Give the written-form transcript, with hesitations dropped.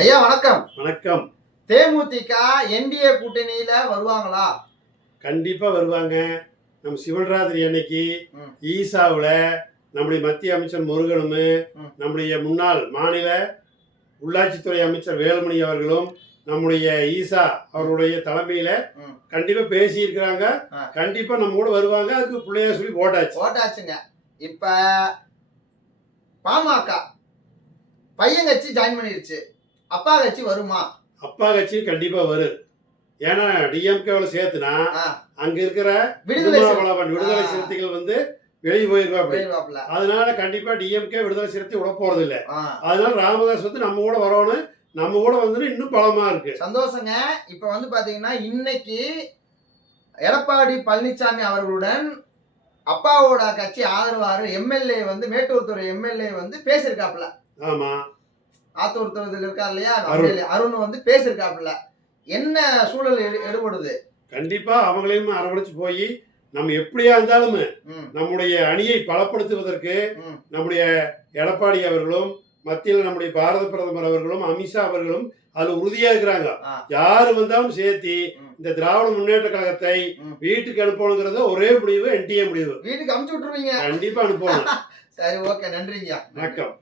ஐயா வணக்கம். வணக்கம். தேமுதிக என்டிஏ கூட்டணியில வருவாங்களா? கண்டிப்பா வருவாங்க. நம்ம சிவன்ராத்திரி அன்னைக்கு ஈசாவுல நம்முடைய மத்திய அமைச்சர் முருகனும், நம்முடைய முன்னாள் மாநில உள்ளாட்சித்துறை அமைச்சர் வேலுமணி அவர்களும் நம்முடைய ஈசா அவருடைய தலைமையில கண்டிப்பா பேசியிருக்கிறாங்க. கண்டிப்பா நம்ம கூட வருவாங்க. அதுக்கு பிள்ளையா சொல்லி ஓட்டாச்சுங்க. இப்ப பாமக பையன் கட்சி ஜாயின் பண்ணிருச்சு. அப்பா கட்சி வருமா? அப்பா கட்சி கண்டிப்பா வரும். ஏன்னா டிஎம்கேல சேர்த்துனா அங்க இருக்கிற விடுதலை சிறுத்தைகள் வந்து வெளியே போயிருவாப்ல. அதனால கண்டிப்பா டிஎம்கே விடுதலை சிறுத்தை விட போறது இல்ல. அதனால ராமதாஸ் வந்து நம்ம கூட வரணும். நம்ம கூட வந்து இன்னும் பலமா இருக்கு. சந்தோஷங்க. இப்ப வந்து பாத்தீங்கன்னா இன்னைக்கு எடப்பாடி பழனிசாமி அவர்களுடன் அப்பாவோட கட்சி ஆதரவாரு எம்எல்ஏ வந்து மேட்டூர் எம்எல்ஏ வந்து பேசியிருக்காப்ல. ஆமா, ஆத்தூர் தொகுதியில் இருக்கார் இல்லையா அருண் வந்து பேசியிருக்காப்ல. என்ன சூழல் எடுபடுது? கண்டிப்பா அவங்களையும் அரவணைச்சு போய் நம்ம எப்படியா இருந்தாலும் நம்முடைய அணியை பலப்படுத்துவதற்கு நம்முடைய எடப்பாடி அவர்களும் மத்தியில் நம்முடைய பாரத பிரதமர் அவர்களும் அமித்ஷா அவர்களும் அதுல உறுதியா இருக்கிறாங்க. யாரு வந்தாலும் சேர்த்தி இந்த திராவிட முன்னேற்ற கழகத்தை வீட்டுக்கு அனுப்பணுங்கிறத ஒரே முடிவு என்டிஏ முடிவு. வீட்டுக்கு அனுப்பிச்சு விட்டுருவீங்க? கண்டிப்பா அனுப்பணும். சரி, ஓகே, நன்றிங்க. வணக்கம்.